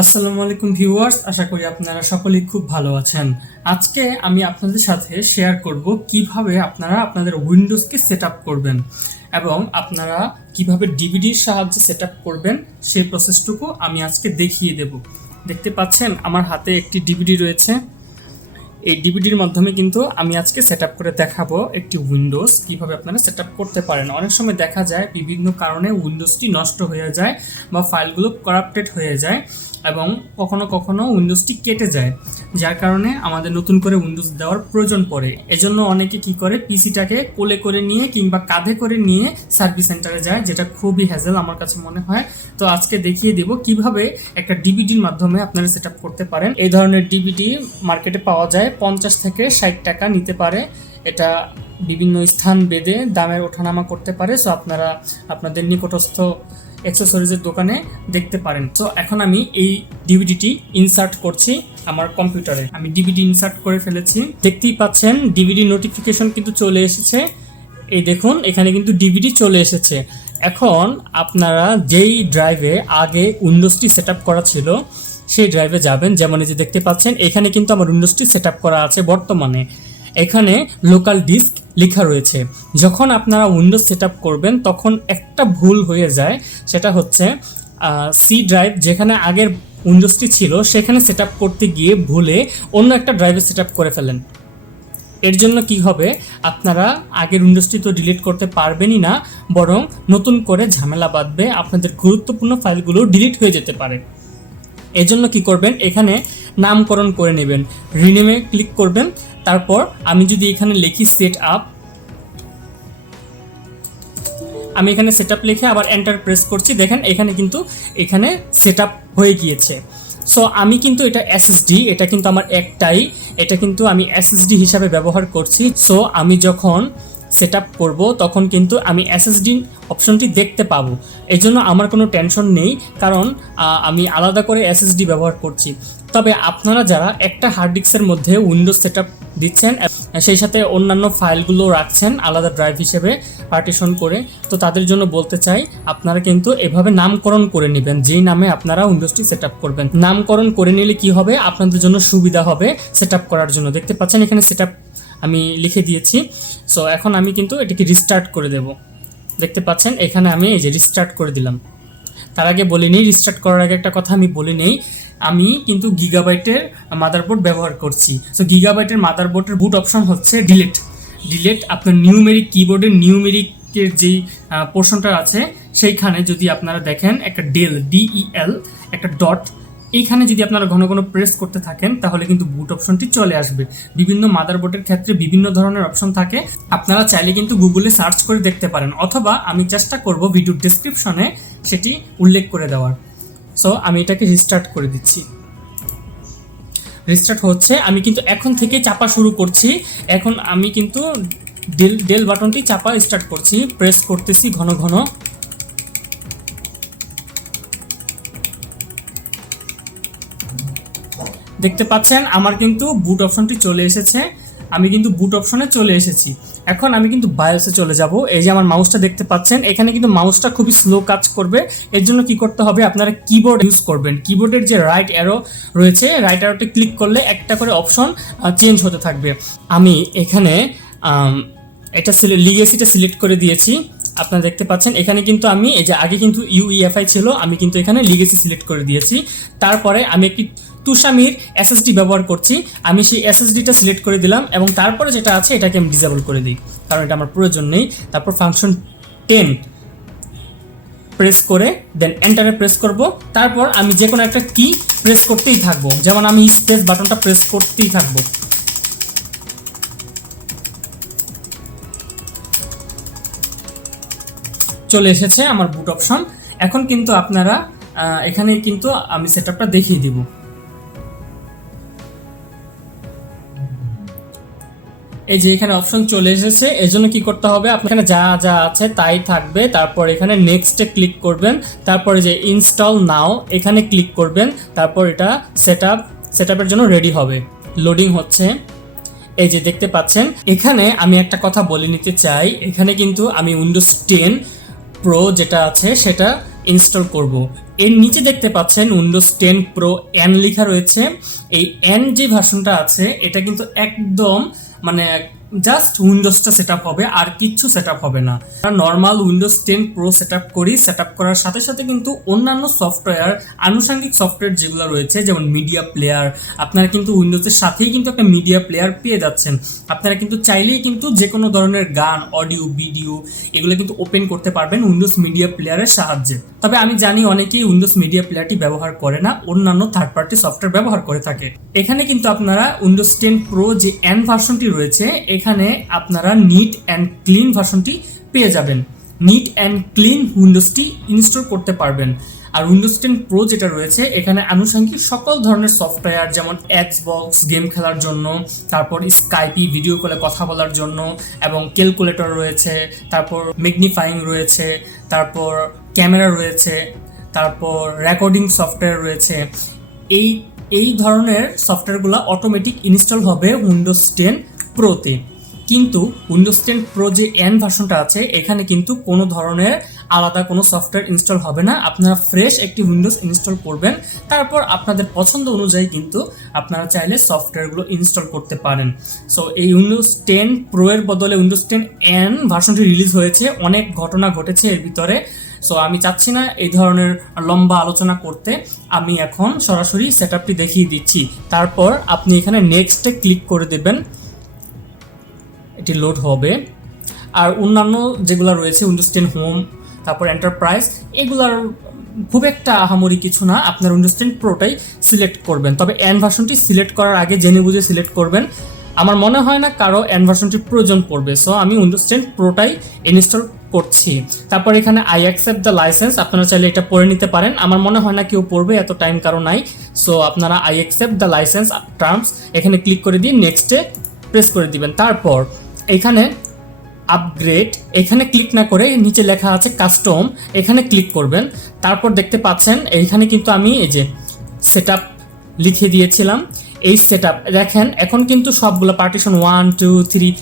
আসসালামু আলাইকুম ভিউয়ার্স, আশা করি আপনারা সকলেই খুব ভালো আছেন। আজকে আমি আপনাদের সাথে শেয়ার করব কিভাবে আপনারা আপনাদের উইন্ডোজকে সেটআপ করবেন এবং আপনারা কিভাবে ডিভিডির সাহায্যে সেটআপ করবেন সেই প্রসেসটুকু আমি আজকে দেখিয়ে দেব। দেখতে পাচ্ছেন আমার হাতে একটি ডিভিডি রয়েছে। এই ডিভিডির মাধ্যমে কিন্তু আমি আজকে সেটআপ করে দেখাবো একটি উইন্ডোজ কিভাবে আপনারা সেটআপ করতে পারেন। অনেক সময় দেখা যায় বিভিন্ন কারণে উইন্ডোজটি নষ্ট হয়ে যায় বা ফাইলগুলো করাপ্টেড হয়ে যায় এবং কখনো কখনো উইন্ডোজটি কেটে যায়, যার কারণে আমাদের নতুন করে উইন্ডোজ দেওয়ার প্রয়োজন পড়ে। এজন্য অনেকে কি করে, পিসিটাকে কোলে করে নিয়ে কিংবা কাঁধে করে নিয়ে সার্ভিস সেন্টারে যায়, যেটা খুবই হ্যাজেল আমার কাছে মনে হয়। তো আজকে দেখিয়ে দেব কিভাবে একটা ডিভিডির মাধ্যমে আপনারা সেটআপ করতে পারেন। এই ধরনের ডিভিডি মার্কেটে পাওয়া যায়, 50 থেকে 60 টাকা নিতে পারে। এটা বিভিন্ন স্থান ভেদে দামের ওঠানামা করতে পারে। সো আপনারা আপনাদের নিকটস্থ অ্যাক্সেসরিজের দোকানে দেখতে পারেন। তো এখন আমি এই ডিভিডিটি ইনসার্ট করছি আমার কম্পিউটারে। আমি ডিভিডি ইনসার্ট করে ফেলেছি, দেখতেই পাচ্ছেন ডিভিডি নোটিফিকেশন কিন্তু চলে এসেছে। এই দেখুন, এখানে কিন্তু ডিভিডি চলে এসেছে। এখন আপনারা যেই ড্রাইভে আগে উইন্ডোজটি সেটআপ করা ছিল সেই ড্রাইভে যাবেন। যেমন এই যে দেখতে পাচ্ছেন এখানে কিন্তু আমার উইন্ডোজটি সেটআপ করা আছে বর্তমানে। এখানে লোকাল ডিস্ক লেখা রয়েছে। যখন আপনারা উইন্ডোজ সেটআপ করবেন তখন একটা ভুল হয়ে যায়, সেটা হচ্ছে সি ড্রাইভ, যেখানে আগের উইন্ডোজটি ছিল সেখানে সেটআপ করতে গিয়ে ভুলে অন্য একটা ড্রাইভে সেটআপ করে ফেলেন। এর জন্য কি হবে, আপনারা আগের উইন্ডোজটি তো ডিলিট করতে পারবেনই না, বরং নতুন করে ঝামেলা বাঁধবে, আপনাদের গুরুত্বপূর্ণ ফাইলগুলো ডিলিট হয়ে যেতে পারে। এজন্য কি করবেন, এখানে নামকরণ করে নেবেন, রিনেমে ক্লিক করবেন। তারপর আমি যদি এখানে লিখি সেট আপ, আমি এখানে সেট আপ লিখে আবার এন্টার প্রেস করছি। দেখেন এখানে কিন্তু সেট আপ হয়ে গিয়েছে। সো আমি কিন্তু এটা এসএসডি, এটা কিন্তু আমার একটাই, এটা কিন্তু আমি এসএসডি হিসাবে ব্যবহার করছি। সো আমি যখন সেট আপ করবো তখন কিন্তু আমি এসএসডি অপশনটি দেখতে পাবো। এই জন্য আমার কোনো টেনশন নেই, কারণ আমি আলাদা করে এসএসডি ব্যবহার করছি। তবে আপনারা যারা একটা হার্ড ডিস্কের মধ্যে উইন্ডোজ সেট আপ দিচ্ছেন, সেই সাথে অন্যান্য ফাইলগুলো রাখছেন আলাদা ড্রাইভ হিসেবে পার্টিশন করে, তো তাদের জন্য বলতে চাই আপনারা কিন্তু এভাবে নামকরণ করে নেবেন, যেই নামে আপনারা উইন্ডোজটি সেট আপ করবেন। নামকরণ করে নিলে কি হবে, আপনাদের জন্য সুবিধা হবে সেট আপ করার জন্য। দেখতে পাচ্ছেন এখানে সেট আপ আমি লিখে দিয়েছি। সো এখন আমি কিন্তু এটাকে রিস্টার্ট করে দেব। দেখতে পাচ্ছেন এখানে আমি এই যে রিস্টার্ট করে দিলাম। তার আগে বলে নিই, রিস্টার্ট করার আগে একটা কথা আমি বলে নেই, আমি কিন্তু গিগাবাইটের মাদারবোর্ড ব্যবহার করছি। সো গিগাবাইটের মাদারবোর্ডের বুট অপশন হচ্ছে ডিলেট। আপনার নিউমেরিক কিবোর্ডের নিউমেরিকের যেই পোর্শনটা আছে সেইখানে যদি আপনারা দেখেন একটা DEL একটা ডট, এইখানে যদি আপনারা ঘন ঘন প্রেস করতে থাকেন তাহলে কিন্তু বুট অপশনটি চলে আসবে। বিভিন্ন মাদারবোর্ডের ক্ষেত্রে বিভিন্ন ধরনের অপশন থাকে, আপনারা চাইলে কিন্তু গুগলে সার্চ করে দেখতে পারেন, অথবা আমি চেষ্টা করব ভিডিওর ডেসক্রিপশনে সেটি উল্লেখ করে দেওয়ার। সো আমি এটাকে রিস্টার্ট করে দিচ্ছি। রিস্টার্ট হচ্ছে, আমি কিন্তু এখন থেকে চাপা শুরু করছি। এখন আমি কিন্তু ডেল বাটনটি চাপা স্টার্ট করছি, প্রেস করতেছি ঘন ঘন। দেখতে পাচ্ছেন আমার কিন্তু বুট অপশনটি চলে এসেছে। আমি কিন্তু বুট অপশনে চলে এসেছি। এখন আমি কিন্তু বায়োসে চলে যাব। এই যে আমার মাউসটা দেখতে পাচ্ছেন, এখানে কিন্তু মাউসটা খুবই স্লো কাজ করবে। এর জন্য কি করতে হবে, আপনারা কিবোর্ড ইউজ করবেন। কিবোর্ডের যে রাইট অ্যারো রয়েছে, রাইট অ্যারোতে ক্লিক করলে একটা করে অপশন চেঞ্জ হতে থাকবে। আমি এখানে এটা লিগেসিটা সিলেক্ট করে দিয়েছি। আপনারা দেখতে পাচ্ছেন এখানে কিন্তু আমি এই যে আগে কিন্তু UEFI ছিল, আমি কিন্তু এখানে লিগেসি সিলেক্ট করে দিয়েছি। তারপরে আমি একটি তুষামির এসএসডি ব্যবহার করছি, আমি সেই এসএসডিটা সিলেক্ট করে দিলাম এবং তারপরে যেটা আছে এটাকে আমি ডিসেবল করে দিই, কারণ এটা আমার প্রয়োজন নেই। তারপর ফাংশন 10 প্রেস করে দেন এন্টারে প্রেস করব। তারপর আমি যে কোনো একটা কি প্রেস করতেই থাকবো, যেমন আমি স্পেস বাটনটা প্রেস করতেই থাকবো। চলে এসেছে আমার বুট অপশন। এখন কিন্তু আপনারা এখানে কিন্তু আমি সেটআপটা দেখিয়ে দিব। এই যে এখানে অপশন চলে এসেছে। এর জন্য কি করতে হবে, আপনার এখানে যা যা আছে তাই থাকবে। তারপর এখানে নেক্সটে ক্লিক করবেন, তারপরে যে ইনস্টল নাও এখানে ক্লিক করবেন। তারপর এটা সেটআপের জন্য রেডি হবে। লোডিং হচ্ছে। এই যে দেখতে পাচ্ছেন এখানে আমি একটা কথা বলে নিতে চাই, এখানে কিন্তু আমি উইন্ডোজ 10 প্রো যেটা আছে সেটা ইনস্টল করব। এর নিচে দেখতে পাচ্ছেন উইন্ডোজ 10 প্রো এন লেখা রয়েছে। এই এন যে ভার্সনটা আছে এটা কিন্তু একদম মানে জাস্ট উইন্ডোজটা সেট আপ হবে, আর কিচ্ছু সেট আপ হবে না। Normal Windows 10 pro set up করি, সেট আপ করার সাথে সাথে কিন্তু অন্যান্য সফটওয়্যার, আনুষঙ্গিক সফটওয়্যার যেগুলো রয়েছে যেমন মিডিয়া প্লেয়ার, আপনারা কিন্তু উইন্ডোজের সাথেই কিন্তু একটা মিডিয়া প্লেয়ার পেয়ে যাচ্ছেন। আপনারা কিন্তু চাইলেই কিন্তু যে কোনো ধরনের গান, অডিও, ভিডিও এগুলো কিন্তু ওপেন করতে পারবেন উইন্ডোজ মিডিয়া প্লেয়ারের সাহায্যে। তবে আমি জানি অনেকেই উইন্ডোজ মিডিয়া প্লেয়ারটি ব্যবহার করে না, অন্যান্য থার্ড পার্টি সফটওয়্যার ব্যবহার করে থাকে। এখানে কিন্তু আপনারা উইন্ডোজ 10 প্রো যে এন ভার্সনটি রয়েছে এখানে আপনারা নিট অ্যান্ড ক্লিন ভার্সনটি পেয়ে যাবেন। নিট অ্যান্ড ক্লিন উইন্ডোজটি ইনস্টল করতে পারবেন। আর উইন্ডোজ 10 প্রো যেটা রয়েছে এখানে আনুষঙ্গিক সকল ধরনের সফটওয়্যার যেমন এক্সবক্স গেম খেলার জন্য, তারপর স্কাইপি ভিডিও কলে কথা বলার জন্য, এবং ক্যালকুলেটর রয়েছে, তারপর ম্যাগনিফাইং রয়েছে, তারপর ক্যামেরা রয়েছে, তারপর রেকর্ডিং সফটওয়্যার রয়েছে। এই ধরনের সফটওয়্যারগুলো অটোমেটিক ইনস্টল হবে উইন্ডোজ 10 প্রোতে। কিন্তু উইন্ডোজ 10 প্রো যে এন ভার্সনটা আছে এখানে কিন্তু কোনো ধরনের আলাদা কোনো সফটওয়্যার ইনস্টল হবে না। আপনারা ফ্রেশ একটি উইন্ডোজ ইনস্টল করবেন, তারপর আপনাদের পছন্দ অনুযায়ী কিন্তু আপনারা চাইলে সফটওয়্যারগুলো ইনস্টল করতে পারেন। সো এই উইন্ডোজ 10 প্রো এর বদলে উইন্ডোজ 10 এন ভার্সনটি রিলিজ হয়েছে, অনেক ঘটনা ঘটেছে এর ভিতরে। সো আমি চাচ্ছি না এই ধরনের লম্বা আলোচনা করতে, আমি এখন সরাসরি সেটআপটি দেখিয়ে দিচ্ছি। তারপর আপনি এখানে নেক্সটে ক্লিক করে দেবেন, এটি লোড হবে। আর অন্যান্য যেগুলো রয়েছে উইন্ডোজ 10 হোম, তারপর এন্টারপ্রাইজ, এগুলার খুব একটা আহামরি কিছু না। আপনার উইন্ডোজ 10 প্রোটাই সিলেক্ট করবেন, তবে এন ভার্সনটি সিলেক্ট করার আগে জেনে বুঝে সিলেক্ট করবেন। আমার মনে হয় না কারো এন ভার্সনটির প্রয়োজন পড়বে, সো আমি উইন্ডোজ 10 প্রোটাই ইনস্টল করছি। তারপর এখানে আই অ্যাকসেপ্ট দ্য লাইসেন্স, আপনারা চাইলে এটা পড়ে নিতে পারেন। আমার মনে হয় না কেউ পড়বে, এত টাইম কারো নাই। সো আপনারা I accept the licence terms এখানে ক্লিক করে দিয়ে নেক্সটে প্রেস করে দিবেন। তারপর এখানে আপগ্রেড এখানে ক্লিক না করে নিচে লেখা আছে কাস্টম, এখানে ক্লিক করবেন। তারপর দেখতে পাচ্ছেন এইখানে কিন্তু আমি এই যে সেটআপ লিখে দিয়েছিলাম। এই সেটআপ দেখেন এখন কিন্তু সবগুলো পার্টিশন 1 2 3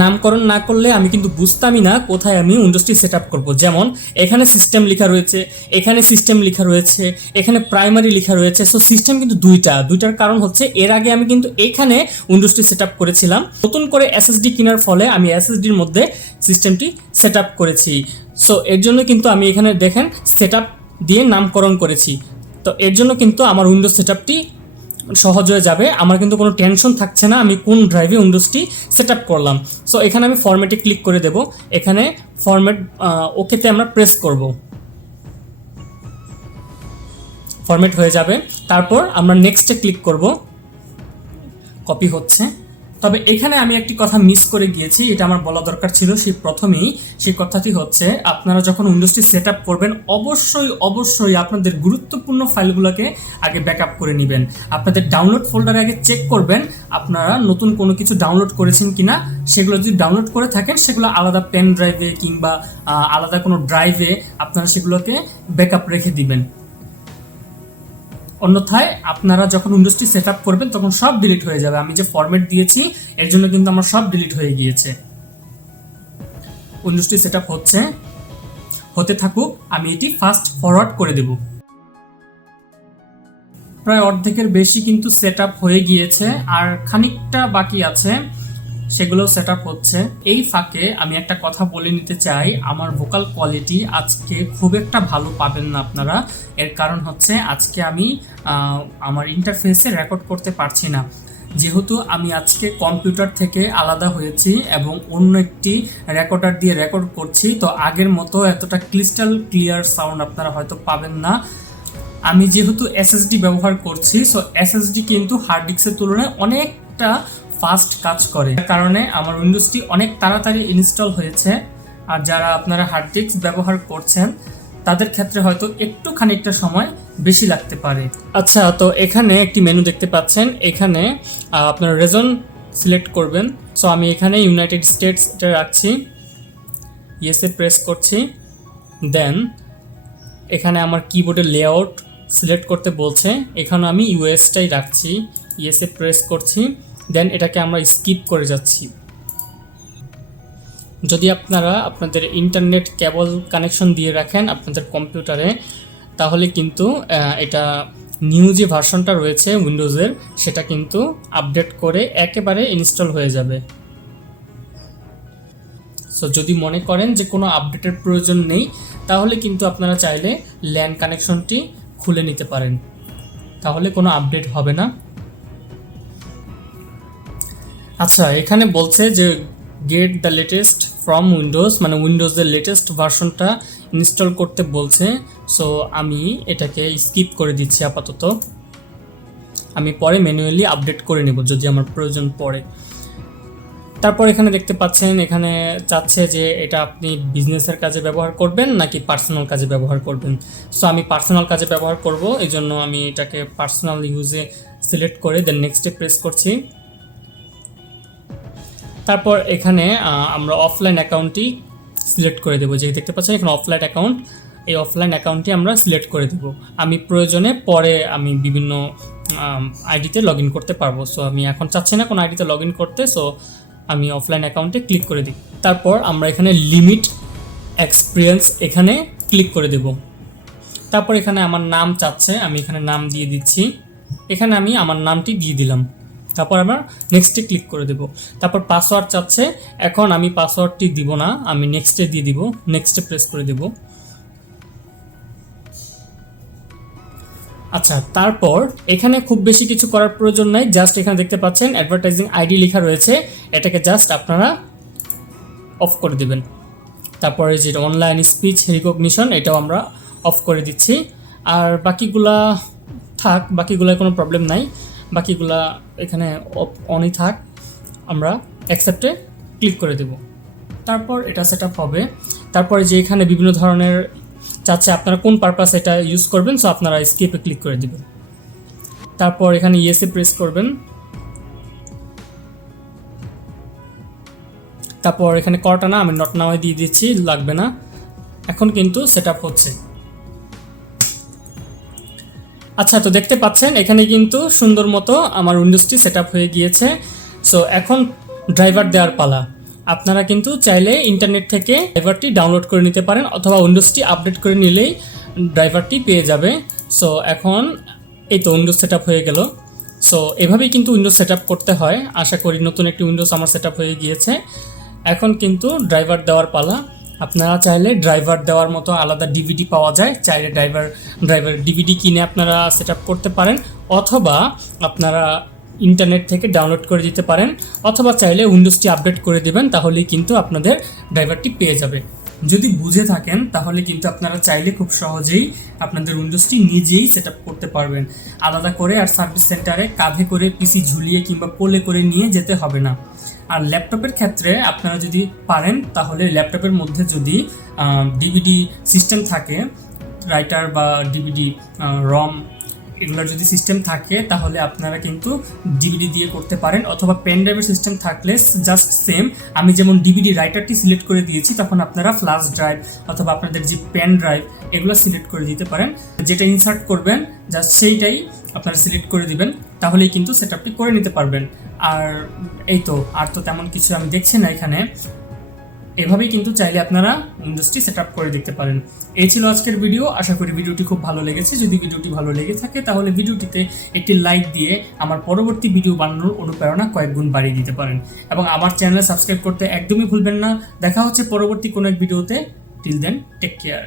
নামকরণ না করলে আমি কিন্তু বুঝতামই না কোথায় আমি উইন্ডোজটি সেটআপ করব। যেমন এখানে সিস্টেম লেখা রয়েছে, এখানে সিস্টেম লেখা রয়েছে, এখানে প্রাইমারি লেখা রয়েছে। সো সিস্টেম কিন্তু দুইটার কারণ হচ্ছে এর আগে আমি কিন্তু এখানে উইন্ডোজটি সেটআপ করেছিলাম, নতুন করে এসএসডি কেনার ফলে আমি এসএসডির মধ্যে সিস্টেমটি সেটআপ করেছি। সো এর জন্য কিন্তু আমি এখানে দেখেন সেটআপ দিয়ে নামকরণ করেছি। তো এর জন্য কিন্তু আমার উইন্ডোজ সেটআপটি সহজ হয়ে যাবে, আমার কিন্তু কোনো টেনশন থাকছে না আমি কোন ড্রাইভে উইন্ডোজটি সেট আপ করলাম। সো এখানে আমি ফরম্যাটে ক্লিক করে দেব, এখানে ফরম্যাট ওকেতে আমরা প্রেস করব, ফরম্যাট হয়ে যাবে। তারপর আমরা নেক্সটে ক্লিক করব, কপি হচ্ছে। তবে এখানে আমি একটি কথা মিস করে গিয়েছি, এটা আমার বলা দরকার ছিল সেই প্রথমেই। সেই কথাটি হচ্ছে আপনারা যখন উইন্ডোজটি সেট আপ করবেন অবশ্যই আপনাদের গুরুত্বপূর্ণ ফাইলগুলোকে আগে ব্যাকআপ করে নেবেন। আপনাদের ডাউনলোড ফোল্ডারে আগে চেক করবেন আপনারা নতুন কোনো কিছু ডাউনলোড করেছেন কিনা। সেগুলো যদি ডাউনলোড করে থাকেন সেগুলো আলাদা পেন ড্রাইভে কিংবা আলাদা কোনো ড্রাইভে আপনারা সেগুলোকে ব্যাকআপ রেখে দিবেন। অন্যথায় আপনারা যখন উইন্ডোজটি সেট আপ করবেন তখন সব ডিলিট হয়ে যাবে। আমি যে ফরম্যাট দিয়েছি এর জন্য কিন্তু আমার সব ডিলিট হয়ে গিয়েছে। উইন্ডোজটি সেট আপ হতে থাকুক, আমি এটি ফাস্ট ফরওয়ার্ড করে দেব। প্রায় অর্ধেকের বেশি কিন্তু সেট আপ হয়ে গিয়েছে, আর খানিকটা বাকি আছে, সেগুলো সেট আপ হচ্ছে। এই ফাঁকে আমি একটা কথা বলে নিতে চাই, আমার ভোকাল কোয়ালিটি আজকে খুব একটা ভালো পাবেন না আপনারা। এর কারণ হচ্ছে আজকে আমি আমার ইন্টারফেসে রেকর্ড করতে পারছি না, যেহেতু আমি আজকে কম্পিউটার থেকে আলাদা হয়েছি এবং অন্য একটি রেকর্ডার দিয়ে রেকর্ড করছি। তো আগের মতো এতটা ক্রিস্টাল ক্লিয়ার সাউন্ড আপনারা হয়তো পাবেন না। আমি যেহেতু এসএসডি ব্যবহার করছি, সো এসএসডি কিন্তু হার্ড ডিস্কের তুলনায় অনেকটা ফাস্ট কাজ করে, কারণে আমার উইন্ডোজটি অনেক তাড়াতাড়ি ইনস্টল হয়েছে। আর যারা আপনারা হার্ড ডিস্ক ব্যবহার করছেন তাদের ক্ষেত্রে হয়তো একটু খানিকটা সময় বেশি লাগতে পারে। আচ্ছা, তো এখানে একটি মেনু দেখতে পাচ্ছেন, এখানে আপনারা রিজন সিলেক্ট করবেন। সো আমি এখানে ইউনাইটেড স্টেটস এটা রাখছি, ইয়েসে প্রেস করছি। দেন এখানে আমার কিবোর্ডের লেআউট সিলেক্ট করতে বলছে, এখানে আমি ইউএসটাই রাখছি, ইয়েসে প্রেস করছি। দেন এটাকে আমরা স্কিপ করে যাচ্ছি। যদি আপনারা আপনাদের ইন্টারনেট কেবল কানেকশন দিয়ে রাখেন আপনাদের কম্পিউটারে, তাহলে কিন্তু এটা নিউ যে ভার্সনটা রয়েছে উইন্ডোজের সেটা কিন্তু আপডেট করে একেবারে ইনস্টল হয়ে যাবে। সো যদি মনে করেন যে কোনো আপডেটের প্রয়োজন নেই, তাহলে কিন্তু আপনারা চাইলে ল্যান কানেকশনটি খুলে নিতে পারেন, তাহলে কোনো আপডেট হবে না। আচ্ছা, এখানে বলছে যে get the latest from Windows, মানে উইন্ডোজের লেটেস্ট ভার্সনটা ইনস্টল করতে বলছে। সো আমি এটাকে স্কিপ করে দিচ্ছি আপাতত, আমি পরে ম্যানুয়ালি আপডেট করে নেব যদি আমার প্রয়োজন পড়ে। তারপর এখানে দেখতে পাচ্ছেন এখানে চাচ্ছে যে এটা আপনি বিজনেসের কাজে ব্যবহার করবেন নাকি পার্সোনাল কাজে ব্যবহার করবেন। সো আমি পার্সোনাল কাজে ব্যবহার করব, এই জন্য আমি এটাকে পার্সোনাল ইউজে সিলেক্ট করে দেন নেক্সটে প্রেস করছি। তারপর এখানে আমরা অফলাইন অ্যাকাউন্টটি সিলেক্ট করে দেবো, যে দেখতে পাচ্ছেন এখানে অফলাইন অ্যাকাউন্ট, এই অফলাইন অ্যাকাউন্টটি আমরা সিলেক্ট করে দেবো। আমি প্রয়োজনে পরে আমি বিভিন্ন আইডিতে লগ ইন করতে পারবো। সো আমি এখন চাচ্ছি না কোনো আইডিতে লগ ইন করতে, সো আমি অফলাইন অ্যাকাউন্টে ক্লিক করে দিই। তারপর আমরা এখানে লিমিট এক্সপিরিয়েন্স এখানে ক্লিক করে দেব। তারপর এখানে আমার নাম চাচ্ছে, আমি এখানে নাম দিয়ে দিচ্ছি, এখানে আমি আমার নামটি দিয়ে দিলাম। তারপর আবার নেক্সটে ক্লিক করে দেব। তারপর পাসওয়ার্ড চাচ্ছে, এখন আমি পাসওয়ার্ডটি দিব না, আমি নেক্সটে দিয়ে দিব, নেক্সটে প্রেস করে দেব। আচ্ছা, তারপর এখানে খুব বেশি কিছু করার প্রয়োজন নাই, জাস্ট এখানে দেখতে পাচ্ছেন অ্যাডভার্টাইজিং আইডি লেখা রয়েছে, এটাকে জাস্ট আপনারা অফ করে দিবেন। তারপরে যেটা অনলাইন স্পিচ রিকগনিশন, এটাও আমরা অফ করে দিচ্ছি। আর বাকিগুলা থাক, বাকিগুলায় কোনো প্রবলেম নাই, বাকিগুলা এখানে অনই থাক, আমরা অ্যাকসেপ্টে ক্লিক করে দেব। তারপর এটা সেট আপ হবে। তারপরে যে এখানে বিভিন্ন ধরনের চাচ্ছে আপনারা কোন পারপাস এটা ইউজ করবেন, সো আপনারা স্কিপে ক্লিক করে দিবেন। তারপর এখানে ইয়েসে প্রেস করবেন। তারপর এখানে কটা না, আমি নট নাওয়ে দিয়ে দিচ্ছি, লাগবে না। এখন কিন্তু সেট আপ হচ্ছে। আচ্ছা, তো দেখতে পাচ্ছেন এখানে কিন্তু সুন্দর মতো আমার উইন্ডোজটি সেট আপ হয়ে গিয়েছে। সো এখন ড্রাইভার দেওয়ার পালা। আপনারা কিন্তু চাইলে ইন্টারনেট থেকে ড্রাইভারটি ডাউনলোড করে নিতে পারেন, অথবা উইন্ডোজটি আপডেট করে নিলেই ড্রাইভারটি পেয়ে যাবে। সো এখন এই তো উইন্ডোজ সেট আপ হয়ে গেল। সো এভাবেই কিন্তু উইন্ডোজ সেট আপ করতে হয়। আশা করি নতুন একটি উইন্ডোজ আমার সেট আপ হয়ে গিয়েছে। এখন কিন্তু ড্রাইভার দেওয়ার পালা। আপনারা চাইলে ড্রাইভার দেওয়ার মতো আলাদা ডিভিডি পাওয়া যায়, চাইলে ড্রাইভার ডিভিডি কিনে আপনারা সেট আপ করতে পারেন, অথবা আপনারা ইন্টারনেট থেকে ডাউনলোড করে দিতে পারেন, অথবা চাইলে উইন্ডোজটি আপডেট করে দেবেন, তাহলেই কিন্তু আপনাদের ড্রাইভারটি পেয়ে যাবে। যদি বুঝে থাকেন তাহলে কিন্তু আপনারা চাইলে খুব সহজেই আপনাদের উইন্ডোজটি নিজেই সেট আপ করতে পারবেন, আলাদা করে আর সার্ভিস সেন্টারে কাঁধে করে পিসি ঝুলিয়ে কিংবা কোলে করে নিয়ে যেতে হবে না। আর ল্যাপটপের ক্ষেত্রে আপনারা যদি পারেন, তাহলে ল্যাপটপের মধ্যে যদি ডিভিডি সিস্টেম থাকে, রাইটার বা ডিভিডি রম, এগুলোর যদি সিস্টেম থাকে তাহলে আপনারা কিন্তু ডিভিডি দিয়ে করতে পারেন, অথবা পেন ড্রাইভের সিস্টেম থাকলে জাস্ট সেম আমি যেমন ডিভিডি রাইটারটি সিলেক্ট করে দিয়েছি, তখন আপনারা ফ্ল্যাশ ড্রাইভ অথবা আপনাদের যে পেন ড্রাইভ এগুলো সিলেক্ট করে দিতে পারেন। যেটা ইনসার্ট করবেন জাস্ট সেইটাই আপনারা সিলেক্ট করে দিবেন, তাহলেই কিন্তু সেট আপটি করে নিতে পারবেন। আর এই তো, আর তো তেমন কিছু আমি দেখছি না এখানে। এভাবেই কিন্তু চাইলে আপনারা উইন্ডোজটি সেট আপ করে দেখতে পারেন। এই ছিল আজকের ভিডিও। আশা করি ভিডিওটি খুব ভালো লেগেছে। যদি ভিডিওটি ভালো লেগে থাকে তাহলে ভিডিওটিতে একটি লাইক দিয়ে আমার পরবর্তী ভিডিও বানানোর অনুপ্রেরণা কয়েক গুণ বাড়িয়ে দিতে পারেন, এবং আমার চ্যানেলে সাবস্ক্রাইব করতে একদমই ভুলবেন না। দেখা হচ্ছে পরবর্তী কোনো এক ভিডিওতে। Till then, take care.